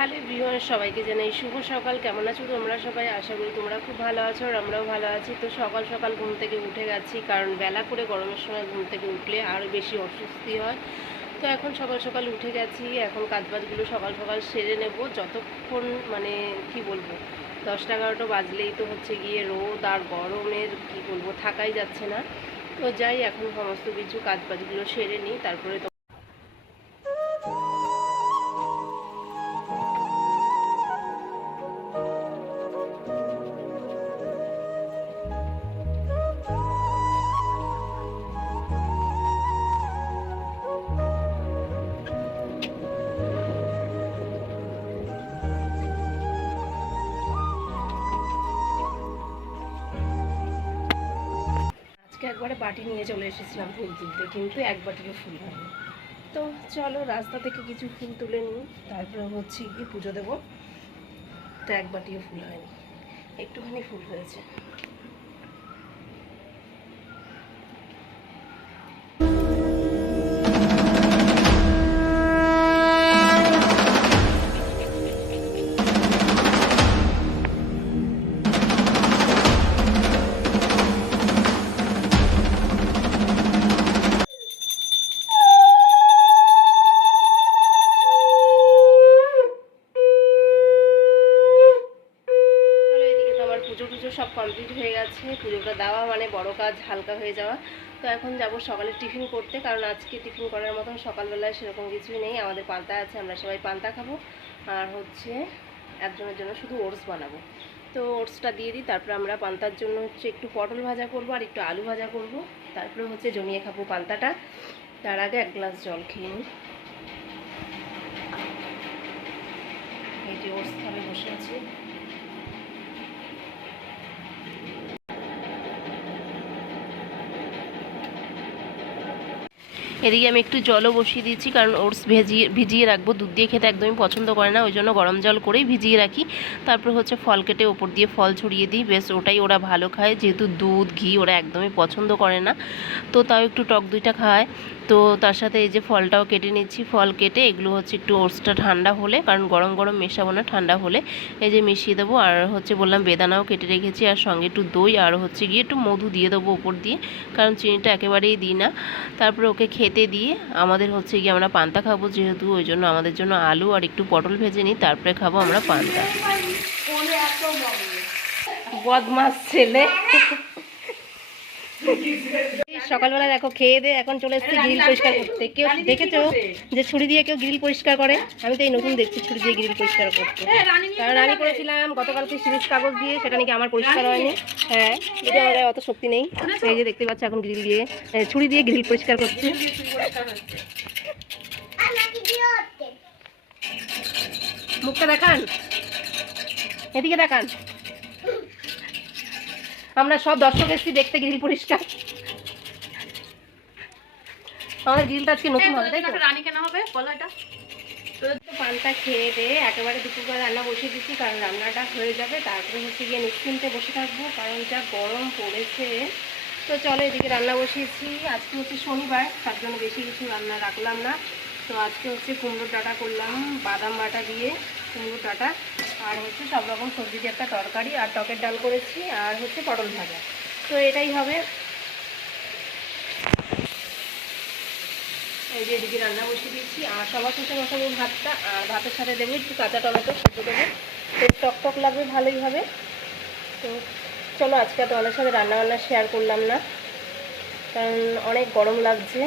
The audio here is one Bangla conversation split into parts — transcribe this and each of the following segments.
হ্যালো ভিউয়ার সবাইকে জানাই শুভ সকাল। কেমন আছো তোমরা সবাই? আশা করি তোমরা খুব ভালো আছো আর আমরাও ভালো আছি। তো সকাল সকাল ঘুম থেকে উঠে গেছি কারণ বেলা করে গরমের সময় ঘুম থেকে উঠলে আরও বেশি অস্বস্তি হয়। তো এখন সকাল সকাল উঠে গেছি। এখন কাজবাজগুলো সকাল সকাল সেরে নেব। যতক্ষণ মানে কি বলব? দশটা এগারোটা বাজলেই তো হচ্ছে গিয়ে রোদ আর গরমের কি বলব? থাকাই যাচ্ছে না। তো যাই, এখন সমস্ত কিছু কাজবাজগুলো সেরে নিই। তারপরে একবারে বাটি নিয়ে চলে এসেছিলাম ফুল তুলতে, কিন্তু এক বাটিও ফুল হয়নি। তো চলো রাস্তা থেকে কিছু ফুল তুলে নিই, তারপরে হচ্ছে গিয়ে পুজো দেবো। তো এক বাটিও ফুল হয়নি, একটুখানি ফুল হয়েছে। কমপ্লিট হয়ে গেছে, পুজোটা দেওয়া মানে বড় কাজ, হালকা হয়ে যাওয়া। তো এখন যাব সকালে টিফিন করতে, কারণ আজকে টিফিন করার মতন সকালবেলায় সেরকম কিছুই নেই। আমাদের পান্তা আছে, আমরা সবাই পান্তা খাব। আর হচ্ছে একজনের জন্য শুধু ওটস বানাবো। তো ওটসটা দিয়ে দিই, তারপরে আমরা পান্তার জন্য হচ্ছে একটু পটল ভাজা করব আর একটু আলু ভাজা করব। তারপরে হচ্ছে জমিয়ে খাব পান্তাটা। তার আগে এক গ্লাস জল খেয়ে নিই। এই যে ওটস খাবে বসে আছি। এদিকে আমি একটু জলও বসিয়ে দিয়েছি, কারণ ওটস ভেজিয়ে, ভিজিয়ে রাখব। দুধ দিয়ে খেতে একদমই পছন্দ করে না, ওই জন্য গরম জল করেই ভিজিয়ে রাখি। তারপর হচ্ছে ফল কেটে ওপর দিয়ে ফল ছড়িয়ে দিই। বেশ, ওটাই ওরা ভালো খায়, যেহেতু দুধ, ঘি ওরা একদমই পছন্দ করে না। তো তাও একটু টক দুইটা খায়। তো তার সাথে এই যে ফলটাও কেটে নিচ্ছি। ফল কেটে এগুলো হচ্ছে একটু ওটসটা ঠান্ডা হলে, কারণ গরম গরম মেশাবো না, ঠান্ডা হলে এই যে মিশিয়ে দেবো। আর হচ্ছে বললাম বেদানাও কেটে রেখেছি, আর সঙ্গে একটু দই, আর হচ্ছে গিয়ে একটু মধু দিয়ে দেবো ওপর দিয়ে, কারণ চিনিটা একেবারেই দিই না। তারপরে ওকে খেতে দিয়ে আমাদের হচ্ছে কি আমরা পান্তা খাব যেহেতু, ওই জন্য আমাদের জন্য আলু আর একটু পটল ভেজে নিই, তারপরে খাব আমরা পান্তা। বদমাস ছেলে। সকালবেলা দেখো খেয়ে দে এখন চলে এসেছি গ্রিল পরিষ্কার করতে। কেউ দেখেছ যে ছুরি দিয়ে কেউ গ্রিল পরিষ্কার করে? আমি তো এই নতুন দেখছি ছুরি দিয়ে গ্রিল পরিষ্কার করতে। কারণ আমি করেছিলাম গতকালকে সিরিজ কাগজ দিয়ে সেটা নাকি আমার পরিষ্কার হয়নি। হ্যাঁ যদি আমার অত শক্তি নেই। এই যে দেখতে পাচ্ছ এখন গ্রিল দিয়ে ছুরি দিয়ে গ্রিল পরিষ্কার করছে। মুখটা দেখান। এদিকে দেখান। আমরা সব দর্শক এসেছি দেখতে গ্রিল পরিষ্কার। আমাদের গ্রিলটা আজকে নতুন হবে, তাই তো? রানী কেন হবে? বলো এটা। পানটা খেয়ে দিয়ে একেবারে দুপুরবেলা রান্না বসিয়ে দিচ্ছি, কারণ রান্নাটা হয়ে যাবে। তারপরে হচ্ছে গিয়ে নিশ্চিন্তে বসে থাকব, কারণ যা গরম পড়েছে। তো চলো এদিকে রান্না বসিয়েছি। আজকে হচ্ছে শনিবার, তার জন্য বেশি কিছু রান্না রাখলাম না। তো আজকে হচ্ছে কুমড়োর ডাটা করলাম, বাদাম বাটা দিয়ে কুমড়োর ডাটা, আর হচ্ছে সব রকম সবজি দিয়ে একটা তরকারি আর টকের ডাল করেছি, আর হচ্ছে পটল ভাজা। তো এটাই হবে। এই যে এদিকে রান্না বসিয়ে দিয়েছি, আর সবার শেষে বসাবো ভাতটা, আর ভাতের সাথে দেবো একটু কাঁচা টমেটো সেদ্ধ দেবো। তো টক টক লাগবে, ভালোই হবে। তো চলো, আজকে তোমাদের সাথে রান্না বান্না শেয়ার করলাম না, কারণ অনেক গরম লাগছে।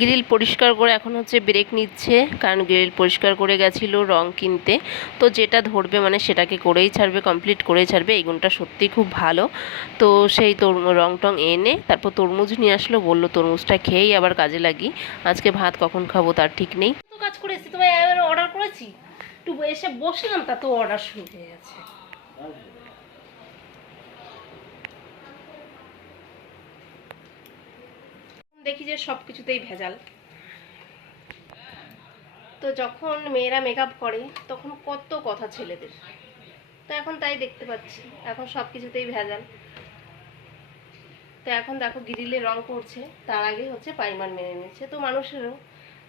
গ্রিল পরিষ্কার করে এখন হচ্ছে ব্রেক নিচ্ছে, কারণ গ্রিল পরিষ্কার করে গেছিল রং কিনতে। তো যেটা ধরবে মানে সেটাকে করেই ছাড়বে কমপ্লিট করেই ছাড়বে, এই গুণটা সত্যি খুব ভালো। তো সেই তোর রং টং এনে তারপর তরমুজ নিয়ে আসলো, বলল তরমুজটা খেয়েই আবার কাজে লাগি। আজকে ভাত কখন খাব তার ঠিক নেই। তো কাজ করেছি অর্ডার করেছি? একটু এসে বসলাম, তা তো অর্ডার শুরু হয়ে গেছে। দেখি যে সব কিছুতেই ভেজাল। তো যখন মেয়েরা মেকআপ করে, তখন কত কথা ছেলেদের। তো এখন তাই দেখতে পাচ্ছি, এখন সব কিছুতেই ভেজাল। তো এখন দেখো গ্রিলে রং করছে, তার আগে হচ্ছে পাইমার মেনে নিচ্ছে। তো মানুষেরও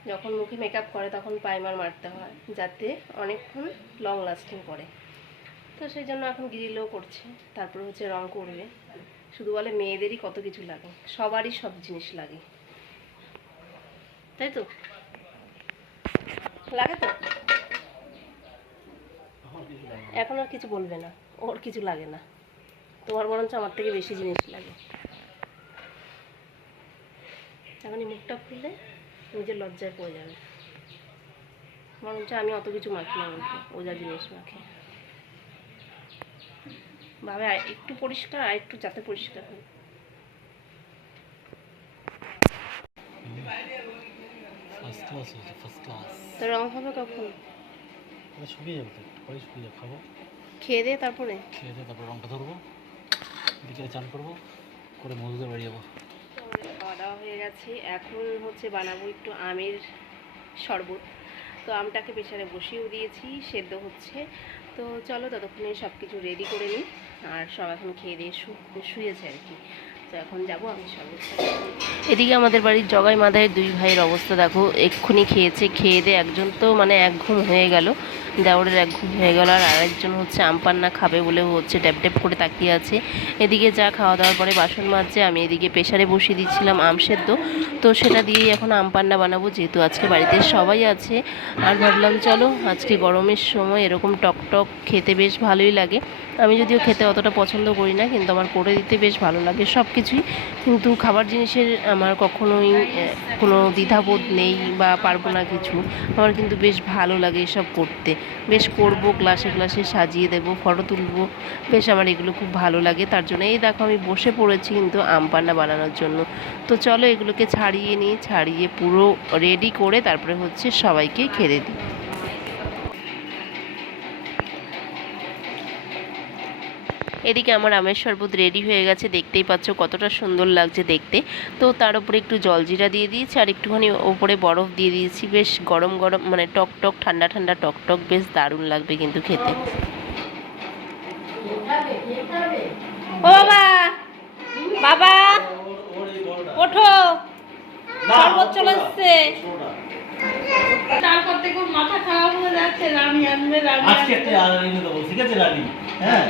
যখন মুখে মেকআপ করে, তখন পাইমার মারতে হয়, যাতে অনেকক্ষণ লং লাস্টিং করে। তো সেই জন্য এখন গ্রিলও করছে, তারপর হচ্ছে রং করবে। শুধু বলে মেয়েদেরই কত কিছু লাগে সবারই সব জিনিস লাগে। তাই তো? লাগে তো? এখন আর কিছু বলবে না ওর কিছু লাগে না। তোমার বরঞ্চ আমার থেকে বেশি জিনিস লাগে। এখন এই মুখটা খুললে নিজের লজ্জায় পড়ে যাবে। বরঞ্চ আমি অত কিছু মাখি না ও যা জিনিস মাখে। ভাবে একটু পরিষ্কার আর একটু যাতে পরিষ্কার হয়। তো রং হবে কখন? শুকিয়ে যাবে পরে শুকিয়ে যাবে খাব। খেয়ে দিয়ে তারপরে। খেয়ে দিয়ে তারপর ধরবো। বিকেলে চান করব করে মধুদের বাড়ি যাব। খাওয়া দাওয়া হয়ে গেছে এখন হচ্ছে বানাবো একটু আমের শরবত। তো আমটাকে প্রেশারে বসিয়েও দিয়েছি সেদ্ধ হচ্ছে। তো চলো ততক্ষণে সব কিছু রেডি করে নিই, আর সব এখন খেয়ে দিয়ে শুয়েছে আর কি। তো এখন যাব আমি শরবত এদিকে আমাদের বাড়ির জগাই মাধায় দুই ভাইয়ের অবস্থা দেখো, এক্ষুনি খেয়েছে, খেয়ে দিয়ে একজন তো মানে এক ঘুম হয়ে গেল। দেওরের এক ঘুম হয়ে গেল আর আরেকজন হচ্ছে আমপান্না খাবে বলে হচ্ছে ড্যাপ ড্যাপ করে তাকিয়ে আছে। এদিকে যা খাওয়া দাওয়ার পরে বাসন মাজছে, আমি এদিকে প্রেশারে বসিয়ে দিচ্ছিলাম আম সেদ্ধ। তো সেটা দিয়েই এখন আম পান্না বানাবো, যেহেতু আজকে বাড়িতে সবাই আছে। আর ভাবলাম চলো, আজকে গরমের সময় এরকম টক টক খেতে বেশ ভালোই লাগে। আমি যদিও খেতে অতটা পছন্দ করি না, কিন্তু আমার করে দিতে বেশ ভালো লাগে সব কিছুই কিন্তু খাবার জিনিসের আমার কখনোই কোনো দ্বিধাবোধ নেই বা পারব না কিছু। আমার কিন্তু বেশ ভালো লাগে এসব করতে। বেশ করব গ্লাসে গ্লাসে সাজিয়ে দেব ফটো তুলবো। বেশ আমার এগুলো খুব ভালো লাগে, তার জন্য এই দেখো আমি বসে পড়েছি কিন্তু আম পান্না বানানোর জন্য। তো চলো এগুলোকে ছাড়িয়ে নিই, ছাড়িয়ে পুরো রেডি করে তারপরে হচ্ছে সবাইকে খেতে দিই। এদিকে আমার আমের শরবত রেডি হয়ে গেছে দেখতেই পাচ্ছ কতটা সুন্দর লাগছে দেখতে। তো তার উপরে একটু জলজিরা দিয়ে দিয়েছি আর একটুখানি ওপরে বরফ দিয়ে দিয়েছি বেশ গরম গরম মানে টক টক ঠান্ডা ঠান্ডা টক টক বেশ দারুণ লাগবে কিন্তু খেতে। ও বাবা! বাবা! ওঠো! শরবত চলে এসছে। তারপর থেকে মাথা খারাপ হয়ে যাচ্ছে রানী আনবে রানী আজকে। একটা আর দেবো ঠিক আছে রানী? হ্যাঁ।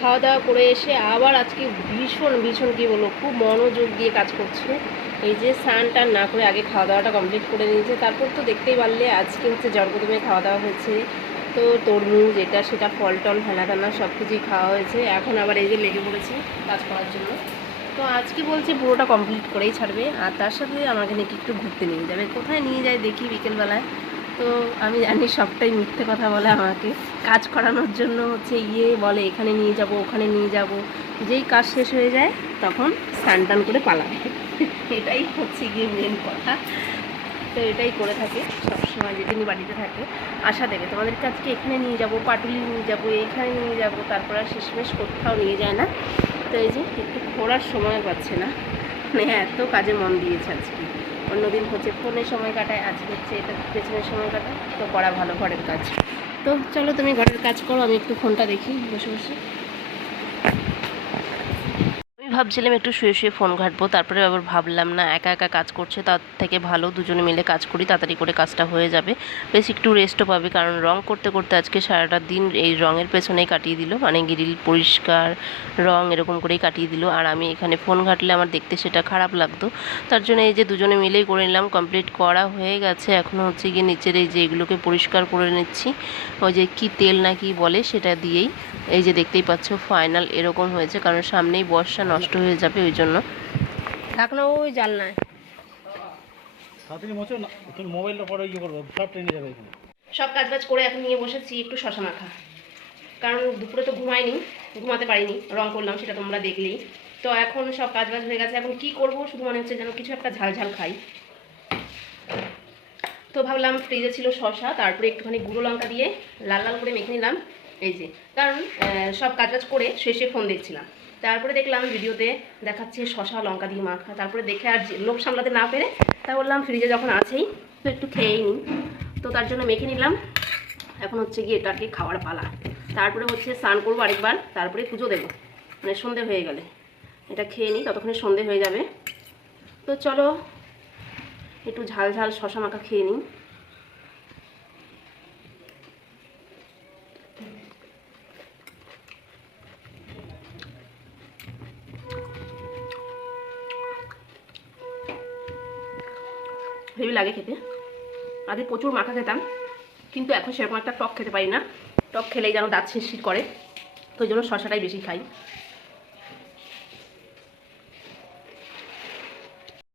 খাওয়া দাওয়া করে এসে আবার আজকে ভীষণ ভীষণ কি বলব, খুব মনোযোগ দিয়ে কাজ করছে। এই যে স্নান টান না করে আগে খাওয়া দাওয়াটা কমপ্লিট করে নিয়েছে। তারপর তো দেখতেই পারলে আজকে হচ্ছে জন্মদিনে খাওয়া দাওয়া হয়েছে। তো তরমুজ, এটা, সেটা ফল টল ফেনা টানা সব কিছুই খাওয়া হয়েছে। এখন আবার এই যে লেগে পড়েছে কাজ করার জন্য। তো আজকে বলছে পুরোটা কমপ্লিট করেই ছাড়বে। আর তার সাথে আমাকে নাকি একটু ঘুরতে নিয়ে যাবে। কোথায় নিয়ে যায় দেখি বিকেলবেলায়। তো আমি জানি সবটাই মিথ্যে কথা বলে আমাকে। কাজ করানোর জন্য হচ্ছে ইয়ে বলে, এখানে নিয়ে যাব, ওখানে নিয়ে যাব। যেই কাজ শেষ হয়ে যায়, তখন স্নান টান করে পালাবে। এটাই হচ্ছে গিয়ে মেন কথা। তো এটাই করে থাকে সবসময়, যেদিনই বাড়িতে থাকে। আশা দেবে, তোমাদেরকে আজকে এখানে নিয়ে যাব, পাটুলি নিয়ে যাব, এখানে নিয়ে যাব, তারপর আর শেষমেশ কোথাও নিয়ে যায় না। তো এই যে, একটু ঘোরার সময় পাচ্ছে না। মানে এত কাজে মন দিয়েছে আজকে। অন্যদিন হচ্ছে ফোনে সময় কাটায় আজ হচ্ছে এটা পেছনের সময় কাটায়, তো করা ভালো ঘরের কাজ। তো চলো তুমি ঘরের কাজ করো, আমি একটু ফোনটা দেখি, বসে বসে। ভাবছিলাম একটু শুয়ে শুয়ে ফোন ঘাঁটবো তারপরে আবার ভাবলাম, না, একা একা কাজ করছে, তার থেকে ভালো দুজনে মিলে কাজ করি, তাড়াতাড়ি করে কাজটা হয়ে যাবে। বেশ একটু রেস্টও পাবে, কারণ রং করতে করতে আজকে সারাটা দিন এই রঙের পেছনেই কাটিয়ে দিল। মানে গ্রিল পরিষ্কার রং এরকম করেই কাটিয়ে দিল, আর আমি এখানে ফোন ঘাঁটলে আমার দেখতে সেটা খারাপ লাগতো। তার জন্য এই যে দুজনে মিলেই করে নিলাম কমপ্লিট করা হয়ে গেছে। এখনও হচ্ছে গিয়ে নিচের এই যে এগুলোকে পরিষ্কার করে নিচ্ছি, ওই যে কি তেল না কি বলে সেটা দিয়েই। এই যে দেখতেই পাচ্ছ ফাইনাল এরকম হয়েছে, কারণ সামনেই বর্ষা, নষ্ট হয়ে যাবে ওই জন্য। ঢাকনা ওই জানলায়। তাড়াতাড়ি না তুমি মোবাইলটা পরে ইয়ে করব সব ট্রেনে যাবে এখানে। সব কাজ বাজ করে এখন নিয়ে বসেছি একটু শশা মাখা। কারণ দুপুরে তো ঘুমাইনি ঘুমাতে পারিনি রং করলাম সেটা তোমরা দেখলেই। তো এখন সব কাজ বাজ হয়ে গেছে এখন কি করব শুধু মনে হচ্ছে যেন কিছু একটা ঝাল ঝাল খাই। তো ভাবলাম ফ্রিজে ছিল শশা তারপরে একটুখানি গুঁড়ো লঙ্কা দিয়ে লাল লাল করে মেখে নিলাম। এই যে কারণ সব কাজ বাজ করে শেষে ফোন দেখছিলাম। তারপরে দেখলাম ভিডিওতে দেখাচ্ছে শশা লঙ্কা দিয়ে মাখা। তারপরে দেখে আর লোভ সামলাতে না পেরে তা বললাম ফ্রিজে যখন আছেই, তো একটু খেয়েই নিই। তো তার জন্য মেখে নিলাম। এখন হচ্ছে গিয়ে এটাকে খাওয়ার পালা। তারপরে হচ্ছে স্নান করব আরেকবার, তারপরে পুজো দেবো। মানে সন্ধে হয়ে গেলে। এটা খেয়ে নিই, ততক্ষণে সন্ধে হয়ে যাবে। তো চলো, একটু ঝাল ঝাল শশা মাখা খেয়ে নিই। হেভি লাগে খেতে। আগে প্রচুর মাখা খেতাম, কিন্তু এখন সেরকম একটা টক খেতে পারি না। টক খেলেই যেন দাঁত শিরশির করে, তো ওই জন্য শশাটাই বেশি খাই।